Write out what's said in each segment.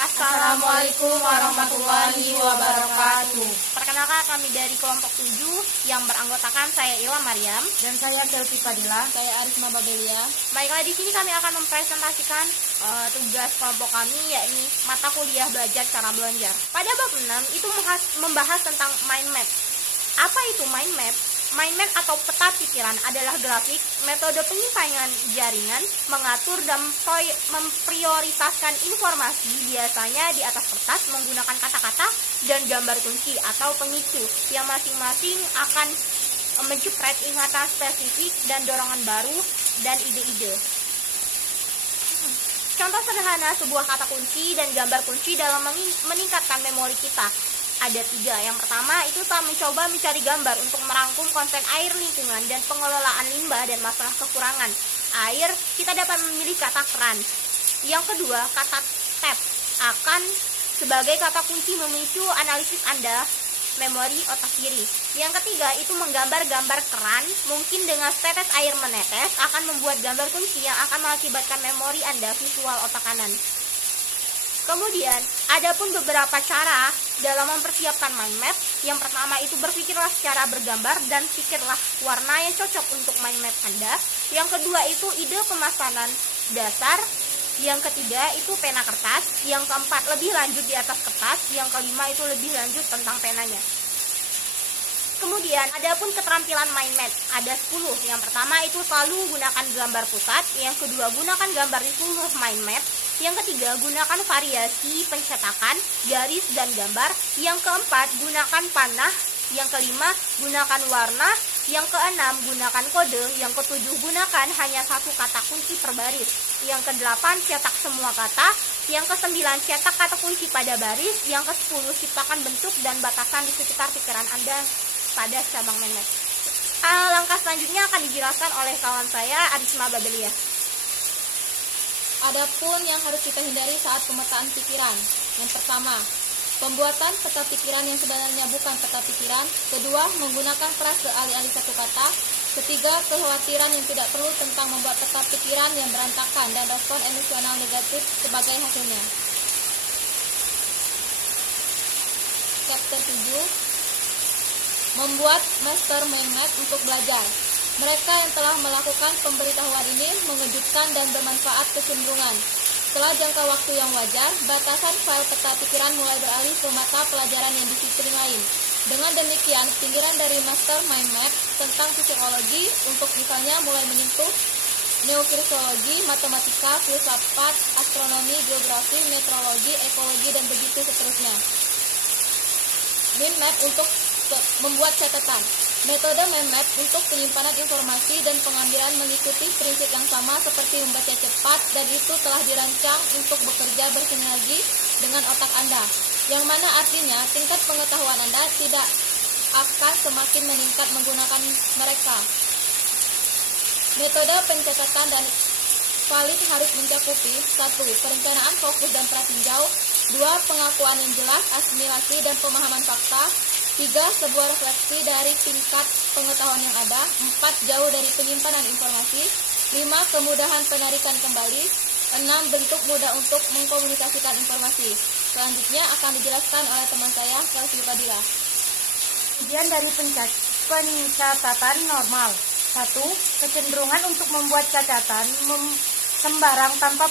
Assalamualaikum warahmatullahi wabarakatuh. Perkenalkan, kami dari kelompok 7 yang beranggotakan saya Ilham Maryam Dan saya Selvi Fadila. Saya Arisma Babelia. Baiklah, di sini kami akan mempresentasikan tugas kelompok kami, yakni mata kuliah belajar cara belajar. Pada bab 6 itu membahas tentang mind map. Apa itu mind map? Mind map atau peta pikiran adalah grafik, metode penyimpanan jaringan, mengatur dan memprioritaskan informasi biasanya di atas kertas menggunakan kata-kata dan gambar kunci atau pengicu yang masing-masing akan menjepret ingatan spesifik dan dorongan baru dan ide-ide. Contoh sederhana sebuah kata kunci dan gambar kunci dalam meningkatkan memori kita. Ada 3. Yang pertama itu telah mencoba mencari gambar untuk merangkum konsep air lingkungan dan pengelolaan limbah dan masalah kekurangan air. Kita dapat memilih kata keran. Yang kedua, kata tap akan sebagai kata kunci memicu analisis Anda memori otak kiri. Yang ketiga itu menggambar gambar keran, mungkin dengan setetes air menetes akan membuat gambar kunci yang akan mengakibatkan memori Anda visual otak kanan. Kemudian, ada pun beberapa cara dalam mempersiapkan mind map. Yang pertama itu berpikirlah secara bergambar dan pikirlah warna yang cocok untuk mind map Anda. Yang kedua itu ide pemasanan dasar. Yang ketiga itu pena kertas. Yang keempat lebih lanjut di atas kertas. Yang kelima itu lebih lanjut tentang penanya. Kemudian, ada pun keterampilan mind map. Ada 10. Yang pertama itu selalu gunakan gambar pusat. Yang kedua, gunakan gambar di seluruh mind map. Yang ketiga, gunakan variasi pencetakan, garis, dan gambar. Yang keempat, gunakan panah. Yang kelima, gunakan warna. Yang keenam, gunakan kode. Yang ketujuh, gunakan hanya satu kata kunci per baris. Yang kedelapan, cetak semua kata. Yang kesembilan, cetak kata kunci pada baris. Yang kesepuluh, ciptakan bentuk dan batasan di sekitar pikiran Anda pada cabang mind map. Langkah selanjutnya akan dijelaskan oleh kawan saya, Arisma Babelia. Adapun yang harus kita hindari saat pemetaan pikiran. Yang pertama, pembuatan peta pikiran yang sebenarnya bukan peta pikiran. Kedua, menggunakan frase alih-alih satu kata. Ketiga, kekhawatiran yang tidak perlu tentang membuat peta pikiran yang berantakan dan respon emosional negatif sebagai hasilnya. Chapter 7, membuat master mind map untuk belajar. Mereka yang telah melakukan pemberitahuan ini mengejutkan dan bermanfaat kecenderungan. Setelah jangka waktu yang wajar, batasan file peta pikiran mulai beralih ke mata pelajaran yang disiplin lain. Dengan demikian, pinggiran dari master mind map tentang psikologi untuk misalnya mulai menyentuh neofisiologi, matematika, filsafat, astronomi, geografi, meteorologi, ekologi, dan begitu seterusnya. Mind map untuk membuat catatan. Metode mind map untuk penyimpanan informasi dan pengambilan mengikuti prinsip yang sama seperti membaca cepat, dan itu telah dirancang untuk bekerja bersinergi dengan otak Anda, yang mana artinya tingkat pengetahuan Anda tidak akan semakin meningkat menggunakan mereka. Metode pencatatan dan paling harus mencakupi 1. Perencanaan fokus dan pratinjau. 2. Pengakuan yang jelas, asimilasi dan pemahaman fakta. 3. Sebuah refleksi dari tingkat pengetahuan yang ada. 4. Jauh dari penyimpanan informasi. 5. Kemudahan penarikan kembali. 6. Bentuk mudah untuk mengkomunikasikan informasi. Selanjutnya akan dijelaskan oleh teman saya, Selvi Fadila. Kemudian dari pencatatan normal. 1. Kecenderungan untuk membuat catatan sembarang tanpa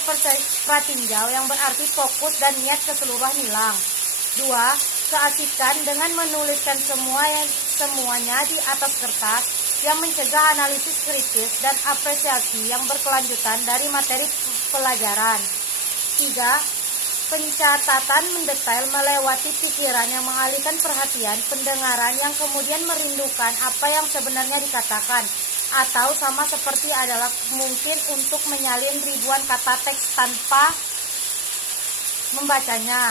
pratinjau yang berarti fokus dan niat keseluruhan hilang. 2. Keasikan dengan menuliskan semuanya di atas kertas yang mencegah analisis kritis dan apresiasi yang berkelanjutan dari materi pelajaran. 3. Pencatatan mendetail melewati pikiran yang mengalihkan perhatian pendengaran yang kemudian merindukan apa yang sebenarnya dikatakan, atau sama seperti adalah mungkin untuk menyalin ribuan kata teks tanpa membacanya.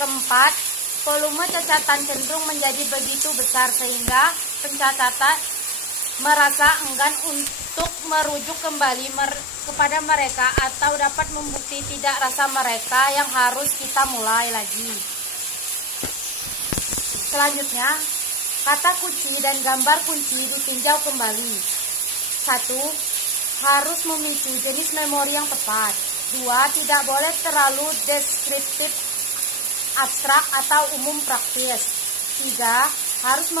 Keempat, volume catatan cenderung menjadi begitu besar sehingga pencatatan merasa enggan untuk merujuk kembali kepada mereka atau dapat membukti tidak rasa mereka yang harus kita mulai lagi. Selanjutnya, kata kunci dan gambar kunci ditinjau kembali. 1. Harus memicu jenis memori yang tepat. 2. Tidak boleh terlalu deskriptif, abstrak atau umum praktis. 3. Harus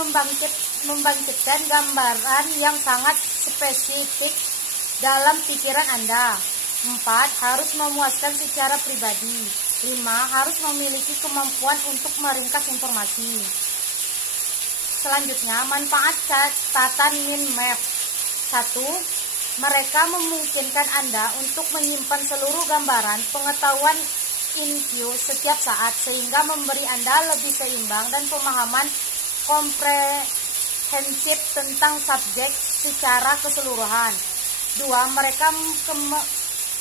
membangkitkan gambaran yang sangat spesifik dalam pikiran Anda. 4. Harus memuaskan secara pribadi. 5. Harus memiliki kemampuan untuk meringkas informasi. Selanjutnya, manfaat catatan mind map. 1. Mereka memungkinkan Anda untuk menyimpan seluruh gambaran pengetahuan in view setiap saat, sehingga memberi Anda lebih seimbang dan pemahaman komprehensif tentang subjek secara keseluruhan. 2. Mereka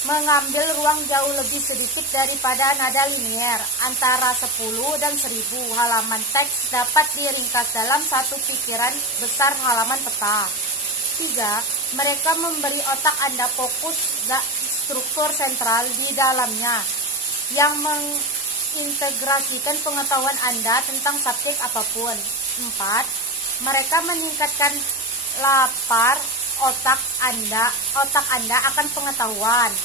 mengambil ruang jauh lebih sedikit daripada nada linier. Antara 10 dan 1000 halaman teks dapat diringkas dalam satu pikiran besar halaman peta. 3. Mereka memberi otak Anda fokus struktur sentral di dalamnya yang mengintegrasikan pengetahuan Anda tentang subjek apapun. 4. Mereka meningkatkan lapar otak Anda akan pengetahuan.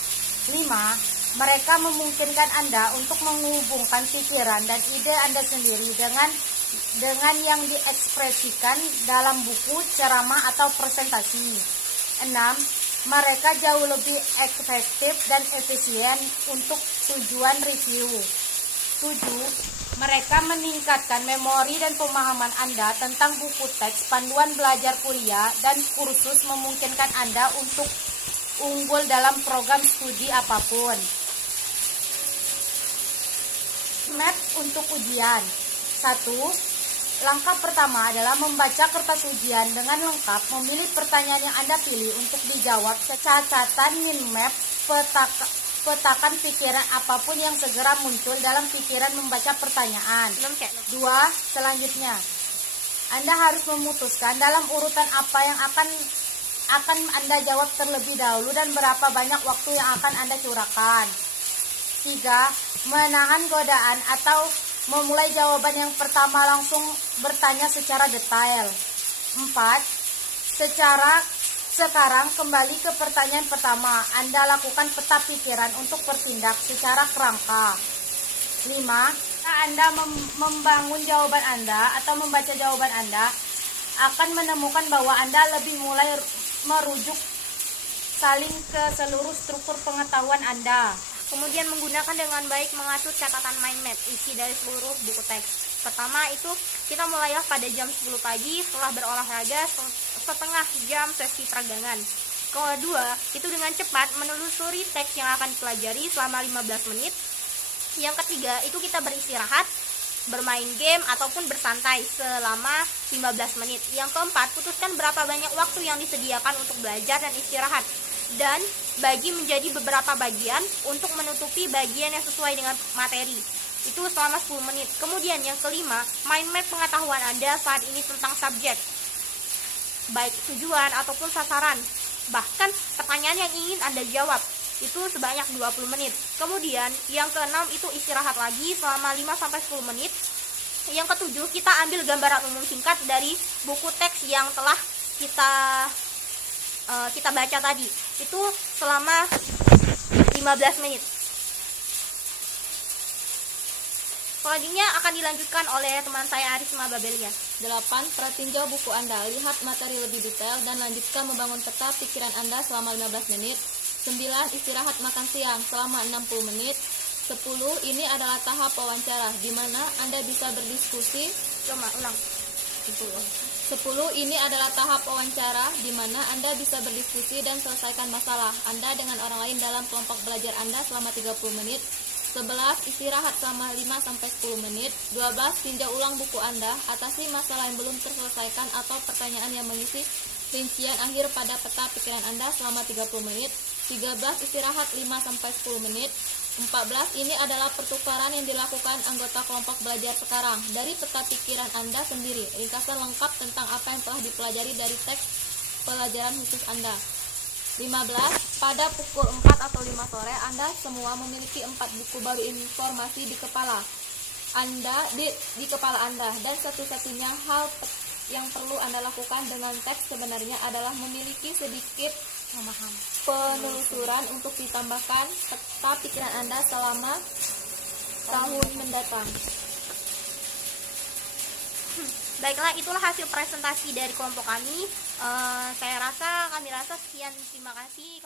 5. Mereka memungkinkan Anda untuk menghubungkan pikiran dan ide Anda sendiri dengan yang diekspresikan dalam buku, ceramah, atau presentasi. 6. Mereka jauh lebih efektif dan efisien untuk tujuan review. 7. Mereka meningkatkan memori dan pemahaman Anda tentang buku teks, panduan belajar kuliah, dan kursus, memungkinkan Anda untuk unggul dalam program studi apapun. Map untuk ujian. 1. Langkah pertama adalah membaca kertas ujian dengan lengkap, memilih pertanyaan yang Anda pilih untuk dijawab. Catatan mind map, petakan pikiran apapun yang segera muncul dalam pikiran membaca pertanyaan. 2. Selanjutnya, Anda harus memutuskan dalam urutan apa yang akan Anda jawab terlebih dahulu dan berapa banyak waktu yang akan Anda curahkan. 3. Menahan godaan atau memulai jawaban yang pertama langsung bertanya secara detail. 4. Sekarang kembali ke pertanyaan pertama. Anda lakukan peta pikiran untuk bertindak secara kerangka. 5. Anda membangun jawaban Anda atau membaca jawaban Anda akan menemukan bahwa Anda lebih mulai merujuk saling ke seluruh struktur pengetahuan Anda. Kemudian menggunakan dengan baik mengatur catatan mind map isi dari seluruh buku teks. Pertama itu kita mulailah pada jam 10 pagi setelah berolahraga setengah jam sesi peragangan. Kedua, itu dengan cepat menelusuri teks yang akan dipelajari selama 15 menit. Yang ketiga, itu kita beristirahat, bermain game ataupun bersantai selama 15 menit. Yang keempat, putuskan berapa banyak waktu yang disediakan untuk belajar dan istirahat, dan bagi menjadi beberapa bagian untuk menutupi bagian yang sesuai dengan materi. Itu selama 10 menit. Kemudian yang kelima, mind map pengetahuan Anda saat ini tentang subjek, baik tujuan ataupun sasaran, bahkan pertanyaan yang ingin Anda jawab. Itu sebanyak 20 menit. Kemudian yang keenam itu istirahat lagi selama 5-10 menit. Yang ketujuh, kita ambil gambaran umum singkat dari buku teks yang telah kita baca tadi. Itu selama 15 menit. Selanjutnya akan dilanjutkan oleh teman saya Arisma Babelia. 8. Pratinjau buku Anda. Lihat materi lebih detail dan lanjutkan membangun peta pikiran Anda selama 15 menit. 9. Istirahat makan siang selama 60 menit. 10. Ini adalah tahap wawancara di mana Anda bisa berdiskusi. 10. Ini adalah tahap wawancara di mana Anda bisa berdiskusi dan selesaikan masalah Anda dengan orang lain dalam kelompok belajar Anda selama 30 menit. 11. Istirahat selama 5-10 menit. 12. Tinjau ulang buku Anda, atasi masalah yang belum terselesaikan atau pertanyaan yang mengisi rincian akhir pada peta pikiran Anda selama 30 menit. 13. Istirahat 5-10 menit. 14. Ini adalah pertukaran yang dilakukan anggota kelompok belajar sekarang dari peta pikiran Anda sendiri. Ringkasan lengkap tentang apa yang telah dipelajari dari teks pelajaran khusus Anda. 15. Pada pukul 4 atau 5 sore, Anda semua memiliki 4 buku baru informasi di kepala Anda, di kepala Anda, dan satu-satunya hal yang perlu Anda lakukan dengan teks sebenarnya adalah memiliki sedikit memahami. penelusuran untuk ditambahkan peta pikiran Anda selama tahun mendatang. Baiklah, itulah hasil presentasi dari kelompok kami. Kami rasa sekian. Terima kasih.